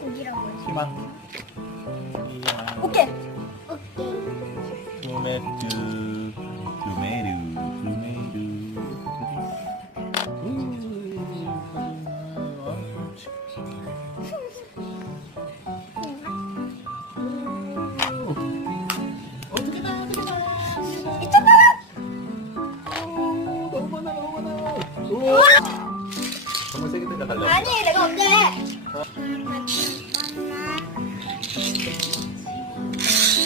고기라고 해. 희망. 오케이. 두메뚜, 두메루, 두메루. 어떻게 나, 어떻게 나. 있잖아. 너무 많아, 너무 많아. 우와. 정말 세게 땡겨 달려. 아니, 내가 언제 해?